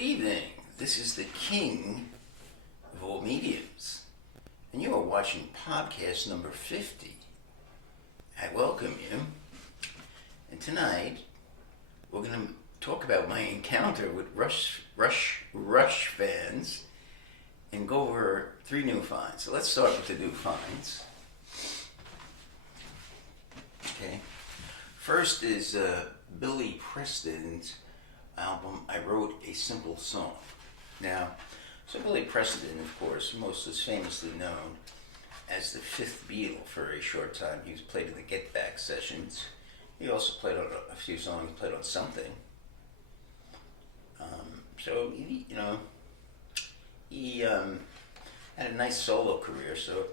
evening. This is the king of all mediums, and you are watching podcast number 50. I welcome you. And tonight, we're going to talk about my encounter with Rush fans and go over 3 new finds. So let's start with the new finds. Okay. First is Billy Preston's album, I Wrote a Simple Song. Now, so Billy Preston, of course, most is famously known as the fifth Beatle for a short time. He was played in the Get Back sessions. He also played on a few songs, played on Something. So, he had a nice solo career, so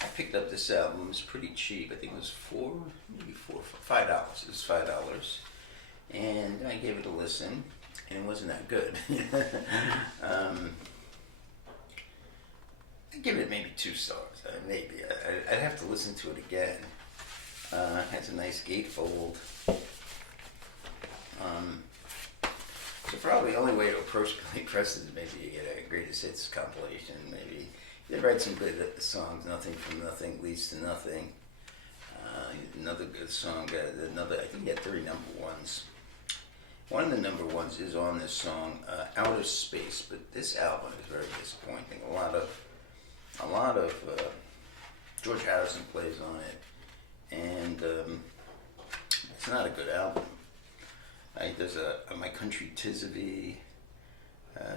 I picked up this album. It was pretty cheap. I think it was $5. It was $5. And I gave it a listen, and it wasn't that good. I'd give it maybe 2 stars. Maybe. I'd have to listen to it again. It has a nice gatefold. So probably the only way to approach Billy Preston is maybe get a greatest hits compilation. Maybe they write some good songs. Nothing from Nothing Leads to Nothing. Another good song. I think he had 3 number ones. One of the number ones is on this song, Outer Space. But this album is very disappointing. A lot of George Harrison plays on it, and it's not a good album. There's My Country Tis-a-Thee,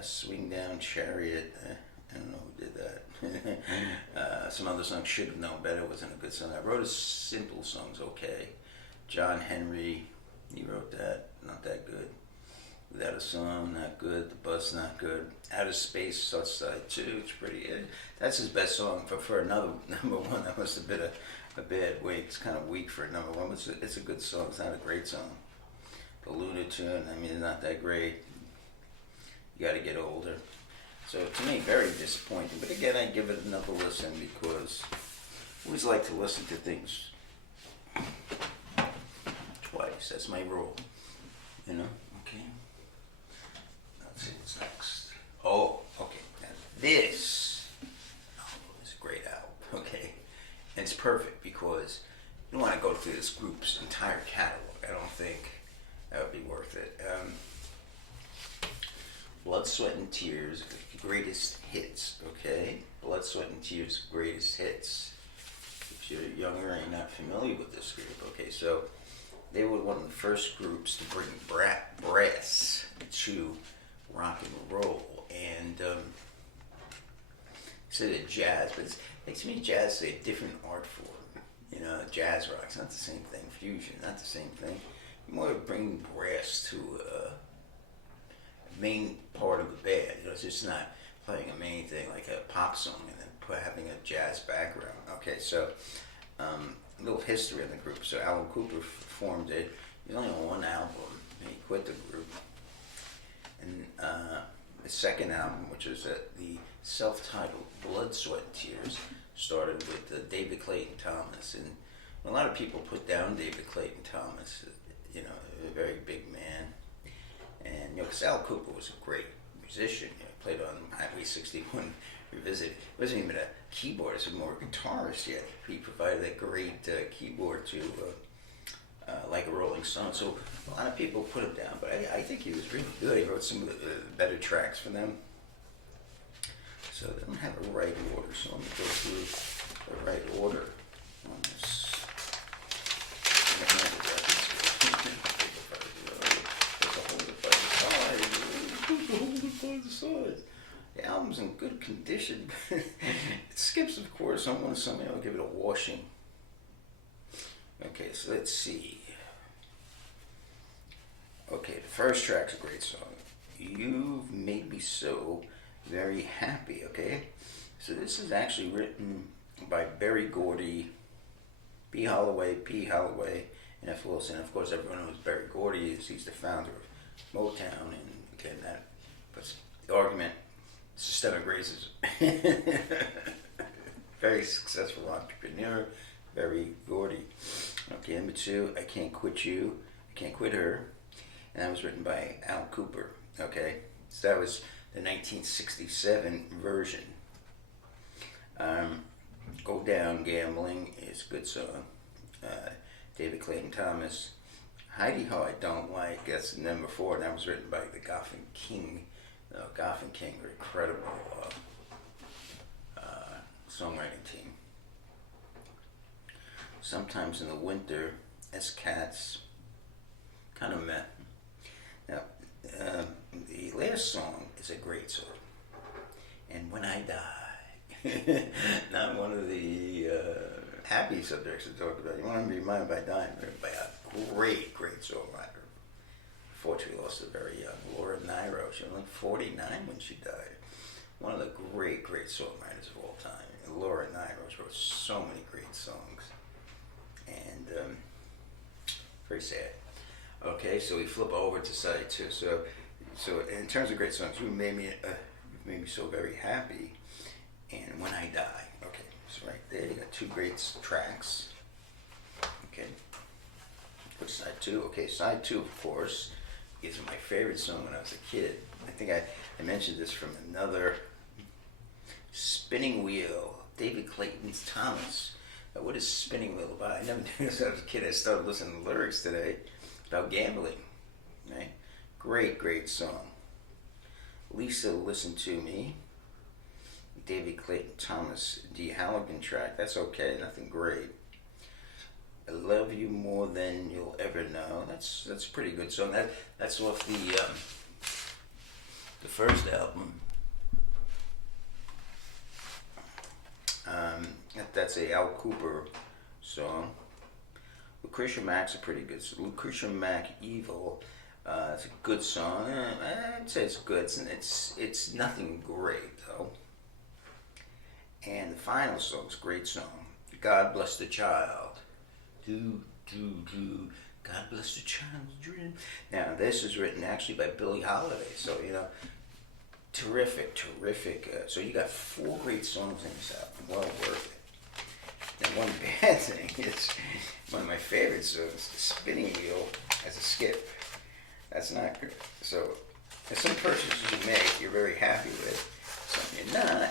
Swing Down Chariot. I don't know who did that. Some other songs, Should Have Known Better, wasn't a good song. I Wrote a Simple Song's okay. John Henry, he wrote that, not that good. Without a Song, not good. The Bus, not good. Outer Space, Southside 2, it's pretty good. That's his best song for another number one. That must have been a bad week. It's kind of weak for a number one, but it's a good song. It's not a great song. The Lunar Tune, it's not that great. You got to get older. So to me, very disappointing. But again, I give it another listen because I always like to listen to things twice. That's my rule. Okay. Let's see what's next. Oh, okay. Now this is a great album. Okay. And it's perfect because you don't want to go through this group's entire catalog. I don't think that would be worth it. Blood, Sweat, and Tears, Greatest Hits, okay? Blood, Sweat, and Tears, Greatest Hits. If you're younger and not familiar with this group, okay, so they were one of the first groups to bring brass to rock and roll, and instead of jazz, but to me jazz is a different art form. Jazz rock, it's not the same thing. Fusion, not the same thing. You're more bringing brass to a main part of the band. It's just not playing a main thing like a pop song and then having a jazz background. Okay, so a little history of the group. So Alan Cooper formed it. He was only on 1 album, and he quit the group. And the second album, which was the self-titled Blood, Sweat, and Tears, started with David Clayton Thomas. And a lot of people put down David Clayton Thomas, a very big man. And, because Al Cooper was a great musician. He played on Highway 61 Revisited. He wasn't even a keyboardist, he was more a guitarist yet. He provided that great keyboard to Like a Rolling Stone. So a lot of people put him down, but I think he was really good. He wrote some of the better tracks for them. So they don't have a right order, so I'm going to go through the right order on this. The album's in good condition. It skips, of course. On one song, I'll give it a washing. Okay, so let's see. Okay, the first track's a great song. You've Made Me So Very Happy, okay? So this is actually written by Berry Gordy, B. Holloway, P. Holloway, and F. Wilson. Of course, everyone knows Berry Gordy is. He's the founder of Motown, and again, that puts the argument. Systemic racism. Very successful entrepreneur, Berry Gordy. Okay, number 2, I Can't Quit You, I Can't Quit Her. And that was written by Al Cooper. Okay, So that was the 1967 version. Go Down Gambling is a good song. David Clayton Thomas. Heidi Ho I don't like. That's number 4. And that was written by the Goffin King. Goffin King were incredible songwriting team. Sometimes in the Winter, S-Cats, kind of meh. Now, the last song is a great song. And When I Die, not one of the happy subjects to talk about. You want to be reminded by dying by a great, great songwriter. Unfortunately, lost her very young, Laura Nyro. She was only 49 when she died. One of the great, great songwriters of all time. And Laura Nyro wrote so many great songs. And very sad. Okay, so we flip over to side 2. So in terms of great songs, you made me so very happy. And When I Die. Okay, so right there you got 2 great tracks. Okay. What's side 2? Okay, side 2, of course, is my favorite song when I was a kid. I think I mentioned this from another Spinning Wheel, David Clayton Thomas. Now, what is Spinning Wheel about? I never knew this when I was a kid. I started listening to the lyrics today about gambling. Right? Great, great song. Lisa, Listen to Me. David Clayton Thomas, Dee Halligan track. That's okay, nothing great. I Love You More Than You'll Ever Know. That's a pretty good song. That's off the first album. That's a Al Cooper song. Lucretia Mack's a pretty good song. Lucretia Mack, Evil. It's a good song. I'd say it's good. It's nothing great though. And the final song's a great song. God Bless the Child. Do, do, do. God Bless the Child's Dream. Now, this is written actually by Billie Holiday. So, terrific. So you got 4 great songs in this album. Well worth it. And one bad thing is one of my favorite songs, The Spinning Wheel, as a skip. That's not good. So, there's some purchases you make you're very happy with, some you're not.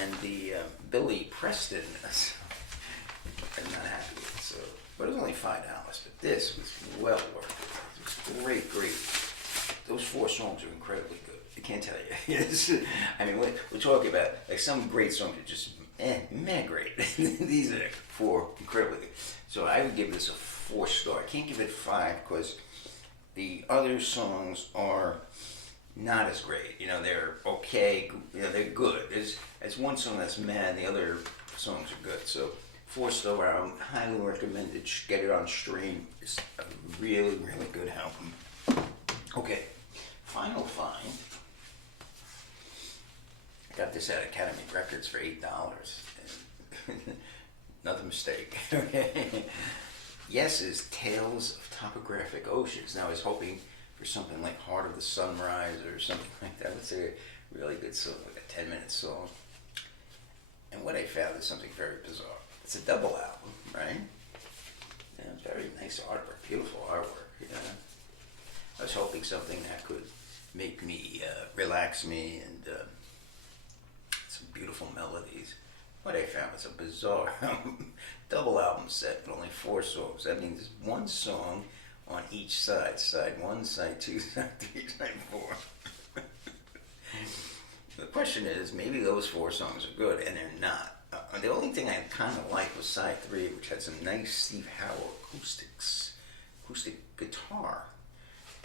And the Billy Preston, I'm not happy with. So, but it was only $5. But this was well worth it. It was great. Those 4 songs are incredibly good. I can't tell you. I mean, we're talking about like some great songs are just meh great. These are 4 incredibly good. So I would give this a 4-star. I can't give it 5 because the other songs are not as great. They're okay. They're good. There's one song that's meh, and the other songs are good. So 4-star. I highly recommend it. Get it on stream. It's a really, really good album. Okay, final find. I got this at Academy Records for $8. Another mistake. Okay. Yes is Tales of Topographic Oceans. Now I was hoping for something like Heart of the Sunrise or something like that. It's a really good song, like a 10-minute song. And what I found is something very bizarre. It's a double album, right? And very nice artwork, beautiful artwork. I was hoping something that could make me, relax me, and some beautiful melodies. What I found was a bizarre double album set with only 4 songs. That means 1 song on each side. Side 1, side 2, side 3, side 4. The question is, maybe those 4 songs are good, and they're not. The only thing I kind of liked was side 3, which had some nice Steve Howe acoustic guitar.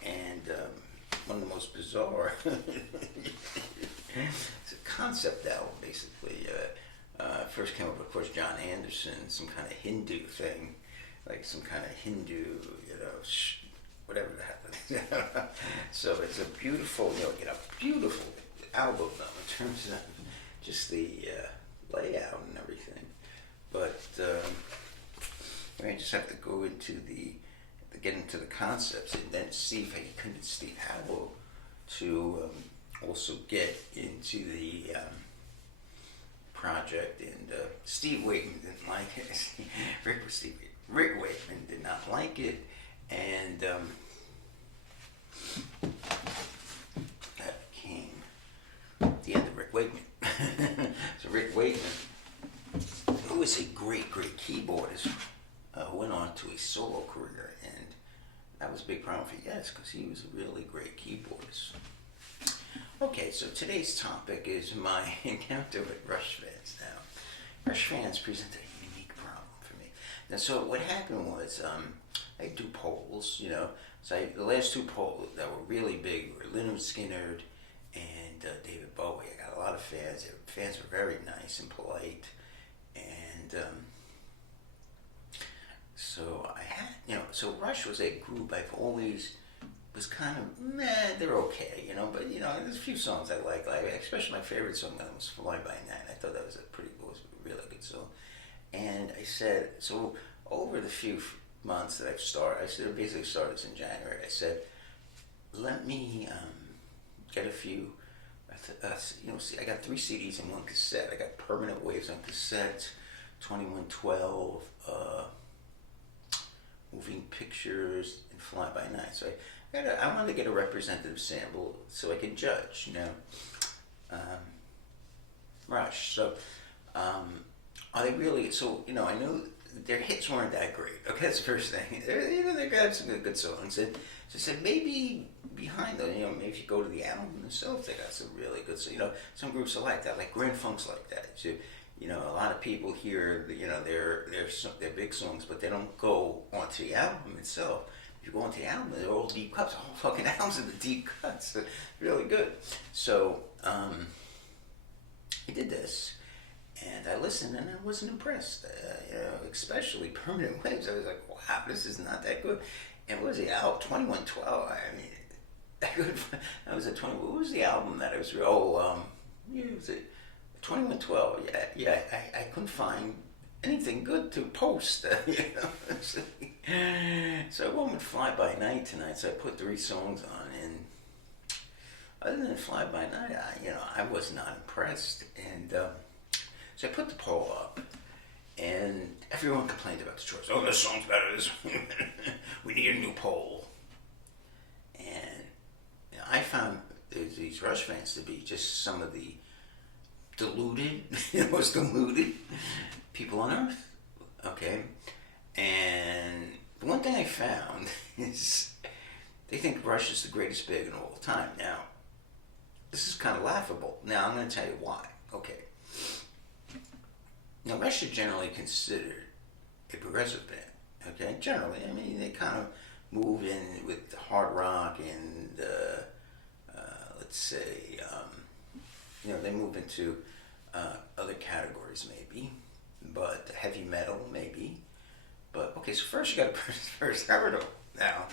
And one of the most bizarre, it's a concept album, basically. First came up with, of course, John Anderson, some kind of Hindu thing, like some kind of Hindu, whatever that. So it's a beautiful, beautiful album, though, in terms of just the layout and everything. But I just have to go into get into the concepts and then see if I can convince Steve Howe to also get into the project. And Steve Wakeman didn't like it. Rick Wakeman did not like it, and Hamburger, and that was a big problem for Yes because he was a really great keyboardist. Okay, so today's topic is my encounter with Rush fans. Now, Rush fans present a unique problem for me. Now, so what happened was I do polls, So the last two polls that were really big were Lynyrd Skynyrd and David Bowie. I got a lot of fans. The fans were very nice and polite, and so I had, so Rush was a group I've always was kind of meh. They're okay, but there's a few songs I like especially my favorite song was "Fly By Night." I thought that was a really good song, and I said so over the few months that I've started. I basically started this in January. I said, let me get a few. See, I got 3 CDs and 1 cassette. I got Permanent Waves on cassette, 2112, Moving Pictures, and Fly By Night. So I wanted to get a representative sample so I could judge. Rush. So are they really? So I know their hits weren't that great. Okay, that's the first thing. They got some good songs. And so I said maybe behind them, maybe if you go to the album itself, they got some really good. So some groups are like that, like Grand Funk's like that. So, a lot of people hear their big songs, but they don't go onto the album itself. If you go onto the album, they're all deep cuts. The whole fucking album's in the deep cuts. They're really good. So I did this. And I listened, and I wasn't impressed. Especially Permanent Waves. I was like, "Wow, this is not that good." And what was the album? 2112. I mean, that was a 20. What was the album that I was? Was it 2112? Yeah. I couldn't find anything good to post. So I went with Fly By Night tonight. So I put 3 songs on, and other than Fly By Night, I was not impressed, and. So I put the poll up, and everyone complained about the choice. Oh, this song's better. We need a new poll. And I found these Rush fans to be just some of the deluded, most deluded people on earth. Okay? And the one thing I found is they think Rush is the greatest band of all time. Now, this is kind of laughable. Now, I'm going to tell you why. Okay. Now, Rush is generally considered a progressive band, okay? Generally, I mean, they kind of move in with hard rock and, let's say, they move into other categories maybe, but heavy metal maybe. But, okay, so first you got to first hurdle. Now,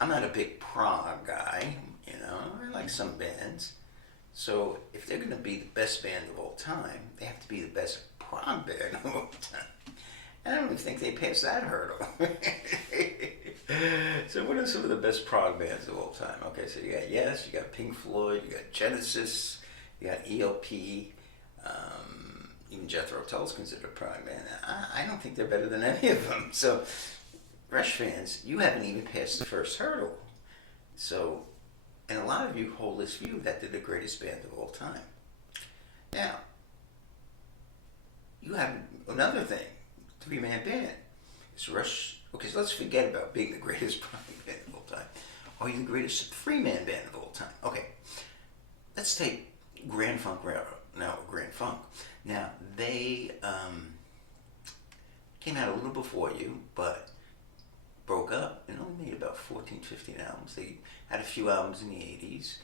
I'm not a big prog guy, I like some bands. So if they're going to be the best band of all time, they have to be the best prog band of all time. And I don't even think they passed that hurdle. So what are some of the best prog bands of all time? Okay, so you got Yes, you got Pink Floyd, you got Genesis, you got ELP, even Jethro Tull's considered a prog band. I don't think they're better than any of them. So Rush fans, you haven't even passed the first hurdle. So, and a lot of you hold this view that they're the greatest band of all time. Now, you have another thing, 3-man band. It's Rush. Okay, so let's forget about being the greatest prog band of all time. Are you the greatest 3-man band of all time? Okay, let's take Grand Funk Railroad. Now, Grand Funk. Now, they came out a little before you, but broke up and only made about 14, 15 albums. They had a few albums in the 80s,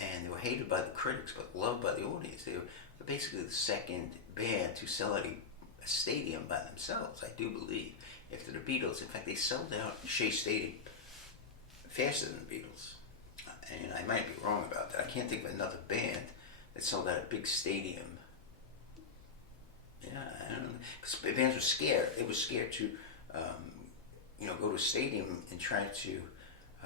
and they were hated by the critics but loved by the audience. They were basically the second band to sell out a stadium by themselves, I do believe, after the Beatles. In fact, they sold out Shea Stadium faster than the Beatles. And I might be wrong about that. I can't think of another band that sold out a big stadium. Yeah, I don't know. Because bands were scared. They were scared to go to a stadium and try to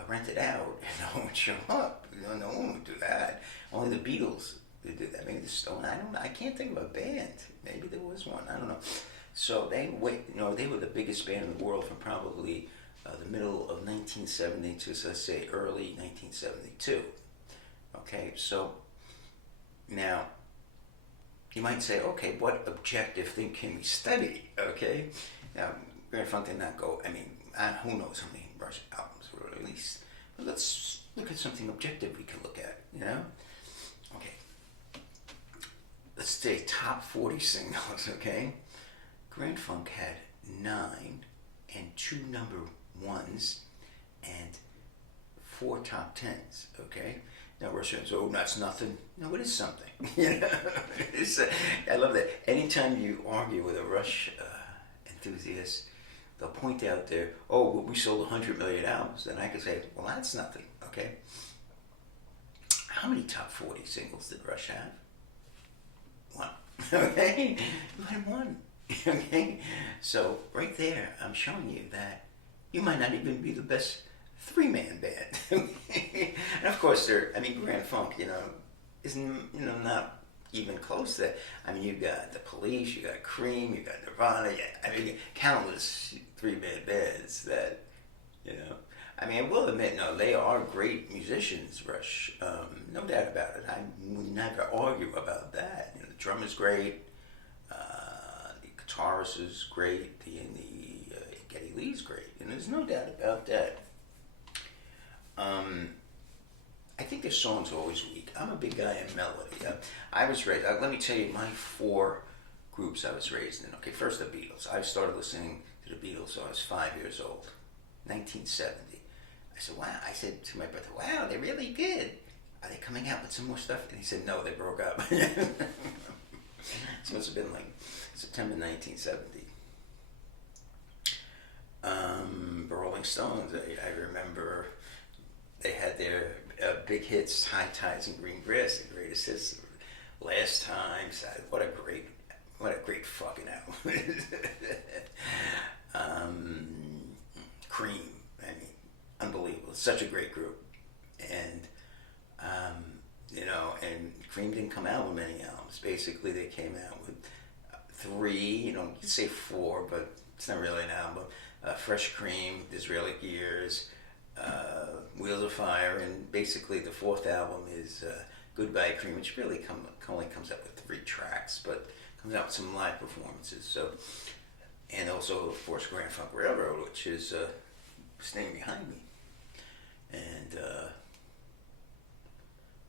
rent it out, and no one would show up. No one would do that. Only the Beatles would do that. Maybe the Stones. I can't think of a band. Maybe there was one. I don't know. So they were the biggest band in the world from probably the middle of 1970 to, let's say, early 1972. Okay, so now you might say, okay, what objective thing can we study? Okay, now Grand Funk did not go. I mean, who knows how many Rush albums were released. But let's look at something objective we can look at, you know? Okay. Let's say top 40 singles, okay? Grand Funk had 9 and 2 number 1s and 4 top 10s, okay? Now Rush fans, oh, that's nothing. No, it is something. You know, I love that. Anytime you argue with a Rush enthusiast, they'll point out there, oh, well, we sold 100 million albums. Then I can say, well, that's nothing, okay? How many top 40 singles did Rush have? 1. Okay? You had 1. Okay? So, right there, I'm showing you that you might not even be the best 3-man band. And of course, Grand Funk, isn't, not even close to that. I mean, you got the Police, you got Cream, you got Nirvana, countless 3-man bands that, I will admit, no, they are great musicians, Rush. No doubt about it. I would never argue about that. The drummer's great, the guitarist is great, Geddy Lee's great, and there's no doubt about that. I think their songs are always weak. I'm a big guy in melody. I was raised, let me tell you my 4 groups I was raised in. Okay, first the Beatles. I started listening to the Beatles when I was 5 years old, 1970. I said, wow. I said to my brother, wow, they're really good. Are they coming out with some more stuff? And he said, no, they broke up. This must have been like September 1970. The Rolling Stones, I remember they had their big hits, High Tides and Green Grass, the greatest hits, Last Time. What a great fucking album. Cream, unbelievable. Such a great group. And, and Cream didn't come out with many albums. Basically, they came out with 3, you could say 4, but it's not really an album. Fresh Cream, Disraeli Gears, Wheels of Fire, and basically the 4th album is Goodbye Cream, which really only comes out with 3 tracks, but comes out with some live performances. So, and also, of course, Grand Funk Railroad, which is staying behind me, and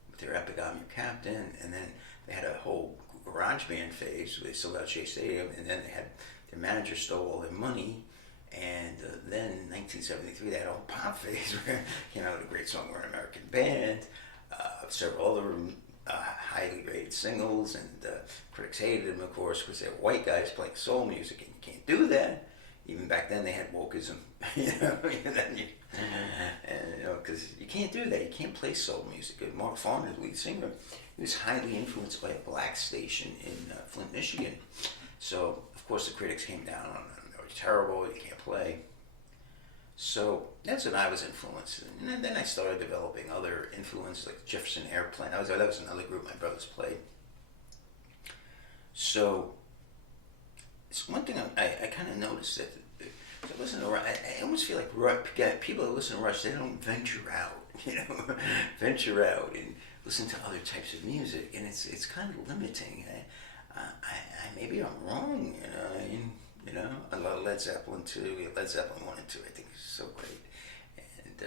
with their epic "I'm Your Captain," and then they had a whole garage band phase. They sold out Shea Stadium, and then they had their manager stole all their money. And then in 1973, they had a whole pop phase where came out with a great song, We're an American Band, several other highly rated singles, and critics hated them, of course, because they're white guys playing soul music, and you can't do that. Even back then, they had wokeism, because you can't do that. You can't play soul music. And Mark Farner, the lead singer, he was highly influenced by a black station in Flint, Michigan. So, of course, the critics came down on them. Terrible, you can't play. So that's when I was influenced, and then I started developing other influences like Jefferson Airplane. That was another group my brothers played. So it's one thing I kind of noticed that so listen to Rush, I almost feel like people that listen to Rush, they don't venture out, venture out and listen to other types of music, and it's kind of limiting. Maybe I'm wrong, I love Led Zeppelin 2, Led Zeppelin 1 and 2, I think is so great. And,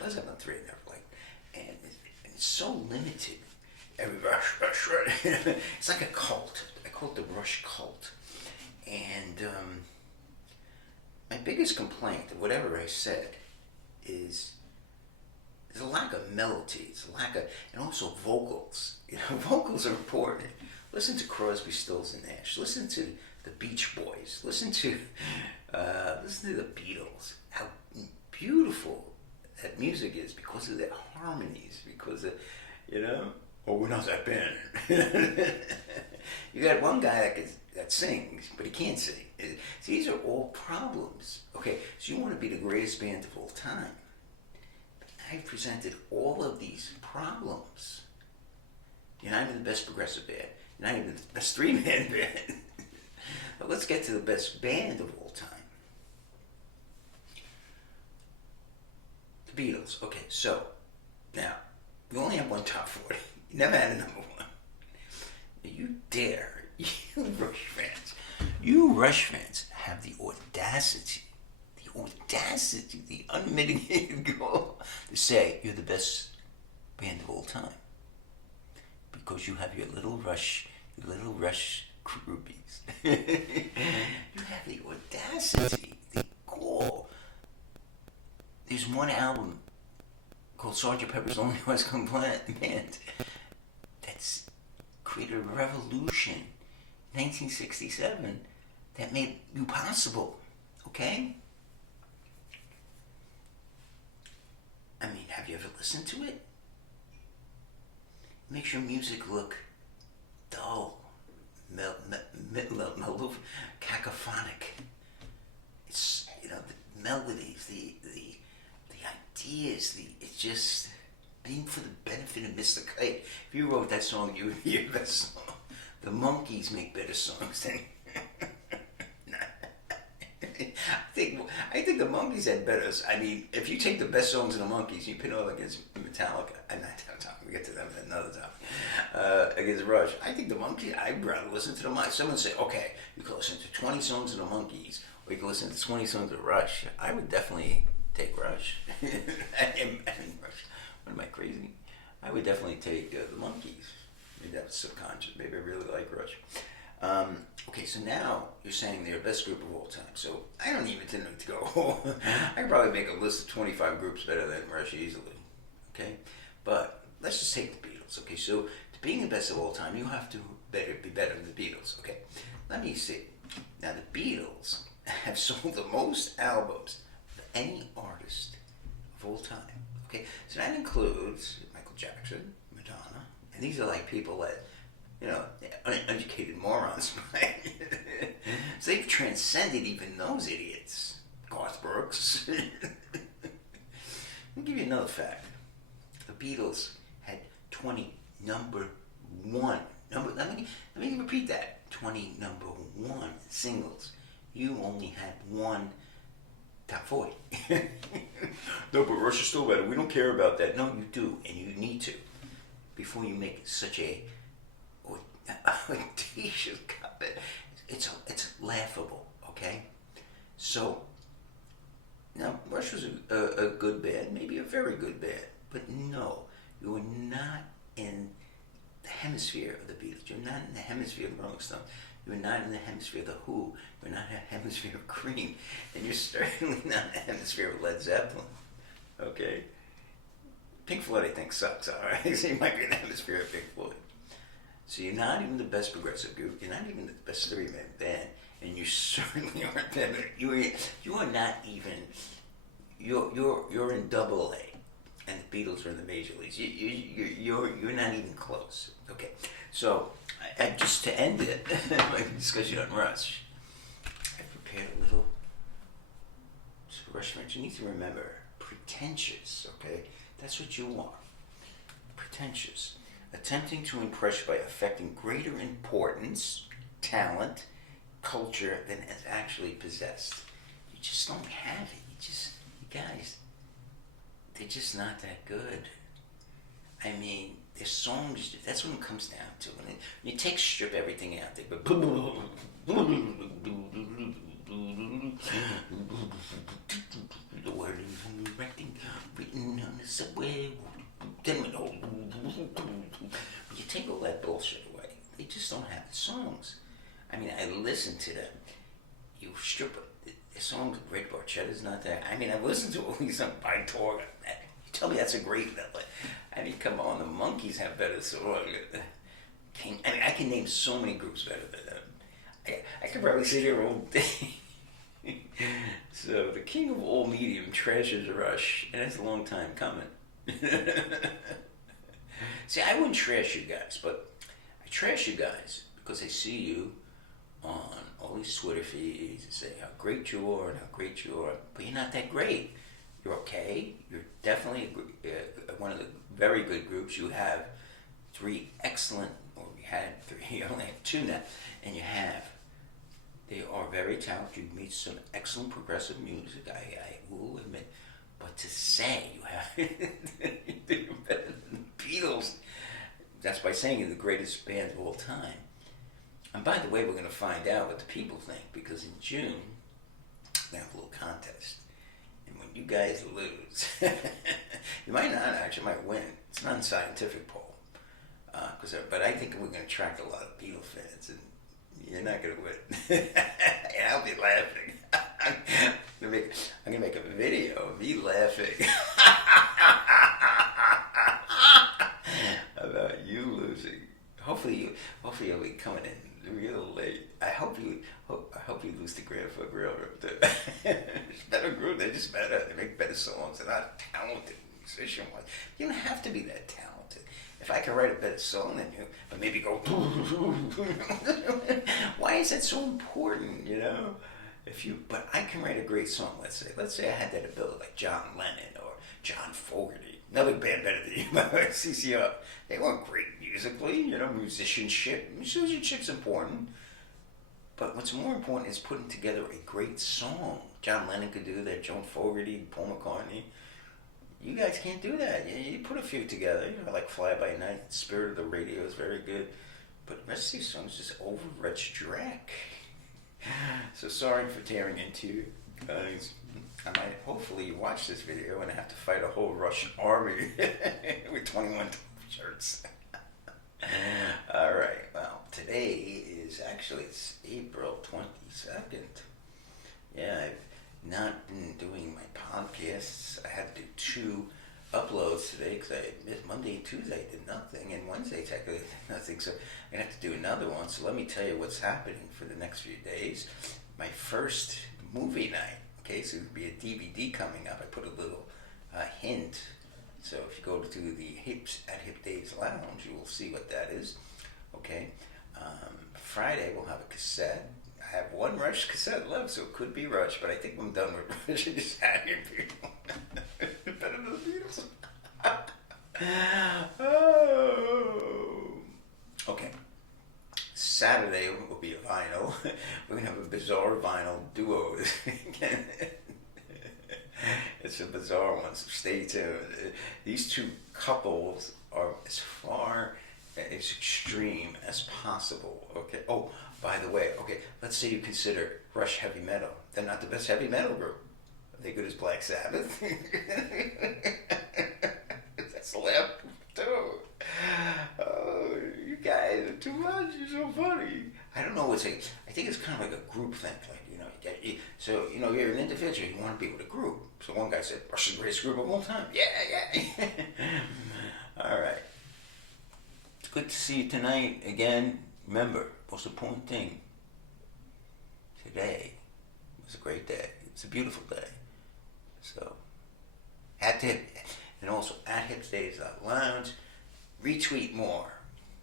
Led Zeppelin 3 I never liked. And it's so limited. Every Rush. It's like a cult. I call it the Rush cult. And my biggest complaint of whatever I said is there's a lack of melody. It's a lack of, and also vocals. Vocals are important. Listen to Crosby, Stills, and Nash. Listen to the Beach Boys. Listen to the Beatles. How beautiful that music is because of their harmonies. Because of, oh, we're not that band. You got one guy that sings, but he can't sing. See, these are all problems. Okay, so you want to be the greatest band of all time. I presented all of these problems. You're not even the best progressive band. You're not even the best 3-man band. But let's get to the best band of all time. The Beatles. Okay, so now you only have one top 40. You never had a number 1. You dare, you Rush fans have the audacity, the unmitigated goal to say you're the best band of all time because you have your little Rush groupies. You have the audacity, the gall. There's one album called Sgt. Pepper's Lonely Hearts Club Band that's created a revolution in 1967 that made you possible, okay? I mean, have you ever listened to it? It makes your music look dull, cacophonic. It's, you know, the melodies, the ideas, it's just being for the benefit of Mr. Kite. If you wrote that song, you would be your best song. The Monkees make better songs than I think the Monkees had better. I mean, if you take the best songs of the Monkees, you put it all against Metallica. I'm not talking. We get to them in another topic. Against Rush, I think the Monkees. I'd rather listen to the. Someone say, okay, you can listen to 20 songs of the Monkees, or you can listen to 20 songs of Rush. I would definitely take Rush. Rush. What am I crazy? I would definitely take the Monkees. Maybe that's subconscious. Maybe I really like Rush. Okay, so now you're saying they're the best group of all time. So I don't even tend to go. I could probably make a list of 25 groups better than Rush easily. Okay, but let's just take the Beatles. Okay, so to being the best of all time, you have to be better than the Beatles. Okay, let me see. Now the Beatles have sold the most albums of any artist of all time. Okay, so that includes Michael Jackson, Madonna, and these are like people that, you know, uneducated morons. So they've transcended even those idiots. Garth Brooks. I'll give you another fact. The Beatles had 20 number one. Let me repeat that. 20 number one singles. You only had one top 40. No, but Rush is still better. We don't care about that. No, you do, and you need to. Before you make such a audacious comment. It's laughable, okay? So, now, Rush was a good band, maybe a very good band, but no, you are not in the hemisphere of the Beatles. You're not in the hemisphere of the Rolling Stones. You're not in the hemisphere of the Who. You're not in the hemisphere of Cream. And you're certainly not in the hemisphere of Led Zeppelin, okay? Pink Floyd, I think, sucks, all right? So you might be in the hemisphere of Pink Floyd. So you're not even the best progressive group. You're not even the best three-man band, and you certainly aren't better. You are not even. You're in Double A, and the Beatles are in the major leagues. You're not even close. Okay, so just to end it, my discussion on Rush, I prepared a little Rush mention. You need to remember, pretentious. Okay, that's what you are. Pretentious. Attempting to impress by affecting greater importance, talent, culture than is actually possessed. You just don't have it. You guys, they're just not that good. I mean, their songs, that's what it comes down to. When you strip everything out, they go, the word is erecting, written on the subway. Then you take all that bullshit away. They just don't have the songs. I mean, I listen to them. You strip the songs. Rick Barchetta's not there. I mean, I've listened to all these songs by Torga. You tell me that's a great melody. I mean, come on, the Monkees have better songs. I can name so many groups better than them. I could probably sit here all day. So the king of all medium trashes Rush, and it's a long time coming. See, I wouldn't trash you guys, but I trash you guys because I see you on all these Twitter feeds and say how great you are and how great you are, but you're not that great. You're okay. You're definitely one of the very good groups. You have three excellent, or you had three, you only have two now, and they are very talented. You meet some excellent progressive music, I will admit. But to say you have they're better than the Beatles, that's by saying you're the greatest band of all time. And by the way, we're going to find out what the people think, because in June, we have a little contest. you guys lose. You might not actually, might win. It's an unscientific poll. But I think we're going to attract a lot of Beatle fans, and you're not going to win. And I'll be laughing. I'm gonna make a video of me laughing about you losing. Hopefully you'll be coming in real late. I hope you lose to Grandpa Grill. It's a better group. They're just better. They make better songs. They're not talented musician-wise. You don't have to be that talented. If I could write a better song than you, but maybe go, why is that so important? You know. But I can write a great song. Let's say I had that ability, like John Lennon or John Fogerty, another band better than you, CCR. They weren't great musically, you know. Musicianship's important, but what's more important is putting together a great song. John Lennon could do that. John Fogerty, Paul McCartney. You guys can't do that. You put a few together, you know, like Fly By Night, Spirit of the Radio is very good, but the rest of these songs just overrich Drake. So sorry for tearing into you guys. I might hopefully watch this video and I have to fight a whole Russian army with 21 shirts. Alright, well, today is it's April 22nd. Yeah, I've not been doing my podcasts. I had to do 2 uploads today because I missed Monday and Tuesday. I did nothing, and Wednesday technically I did nothing, so I'm going to have to do another one. So let me tell you what's happening for the next few days. My first movie night, okay, so there'll be a DVD coming up. I put a little hint, so if you go to the Hip Days Lounge, you will see what that is, okay. Friday we'll have a cassette. I have 1 Rush cassette left, so it could be Rush, but I think I'm done with Rush. I just had people. Better than the Beatles. Oh. Okay. Saturday will be a vinyl. We're going to have a bizarre vinyl duo. It's a bizarre one, so stay tuned. These 2 couples are as far as extreme as possible. Okay. Oh, by the way, okay, let's say you consider Rush heavy metal. They're not the best heavy metal group. Are they good as Black Sabbath? That's left too. Oh, you guys are too much. You're so funny. I don't know what's I think it's kind of like a group thing. Like, you know, so, you know, you're an individual. You want to be with a group. So one guy said, Rush is the greatest group of all time. Yeah. All right. It's good to see you tonight again. Remember, most important thing, today was a great day. It's a beautiful day. So, and also at hipdays.lounge, retweet more,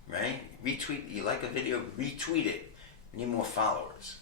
right? Retweet, you like a video, retweet it. We need more followers.